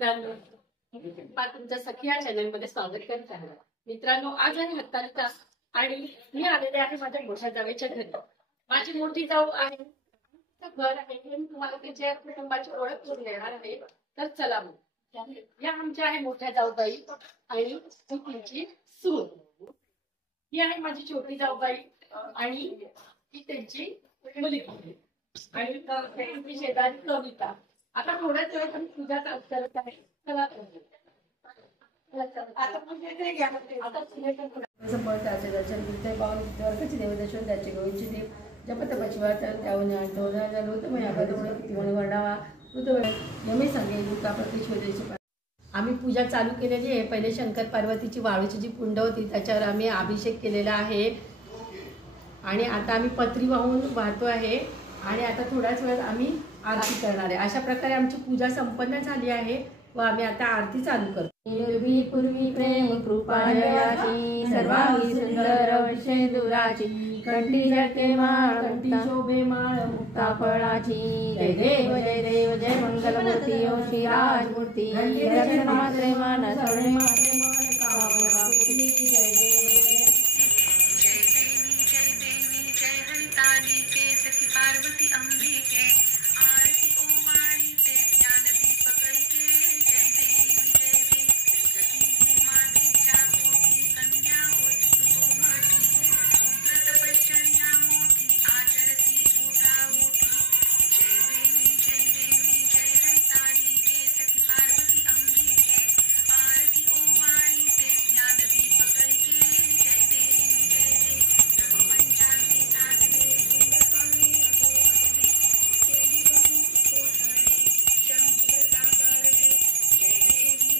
मित्रांनो, तुमच्या सखिया चॅनल मध्ये स्वागत करत आहे। मित्रांनो, आज आहे हरतालिका आणि मी आलेले आहे माझ्या मोठ्या जावेच्या घरी। माझी मोठी जाऊ आहे, घर आहे, तुम्हाला तिच्या कुटुंबाची ओळख करून देणार आहे। तर चला मग, या आमच्या आहे मोठ्या जाऊबाई आणि तिची सून। ही आहे माझी छोटी जाऊबाई आणि ही त्यांची मुलगी आणि शेजारी कविता। आता थोड्याच वेळात आम्ही पूजा करत आहे। चला आता म्हणजे घ्या आता संपवताचे दर्शन कृत्य पावन वर्गाची देवदर्शन त्याचे गोविंदची देव जपतपाची वाचन त्यावने आणतो ऋतुमय आगतमुळे किती म्हणून वर्णावा ऋतुमय यमे सांगे दुका प्रतिशोधेची। आम्ही पूजा चालू केलेली आहे। पहिले शंकर पार्वतीची वाळूची जी कुंड होती त्याच्यावर आम्ही अभिषेक केलेला आहे आणि आता आम्ही पत्री वाहतो आहे आणि आता थोड्याच वेळात आम्ही आरती करणार आहे। अशा प्रकारे आमची पूजा संपन्न झाली आहे व आम्ही आता आरती चालू करतो। पूर्वी प्रेम कृपाळयाची सर्वांगी सुंदर शेंदुराची कंठी जळके माळ कंठी शोभे माळ मुक्ता फळाची। जय देव जय देव जय मंगलमूर्ती ओशी राजमूर्ती रत्न मात्रे मान स्वर्णे मात्रे मान कावळा पुरी। जय देव जय देवी जय हरितालिके सखी पार्वती अंबिके आरती ओवाळी ते ज्ञान दीपक के। जय देवी गती हे मातीच्या कोठी कन्या होती तू माझी उग्र तपश्चर्या मोठी आचरसी उठा उठी। जय देवी जय हरितालिके सखी पार्वती अंबिके आरती ओवाळी ते ज्ञान दीपक के। जय देवी नव पंचाग्नी साधने धूम्रपाने अधोवदने केली बहु कोसळे शंभुव्रता कारणे। जय देवी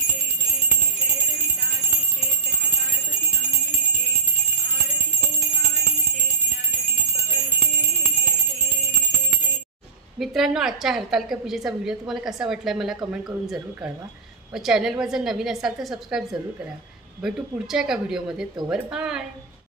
जय हरितालिके सखी पार्वती अंबिके आरती ओवाळी ते ज्ञान दीपक के। जय देवी मित्रांनो, आजच्या हरतालिका पूजेचा व्हिडिओ तुम्हाला कसा वाटला मला कमेंट करून जरूर कळवा व चॅनलवर जर नवीन असाल तर सबस्क्राईब जरूर करा। भेटू पुढच्या एका व्हिडिओमध्ये। तोवर बाय।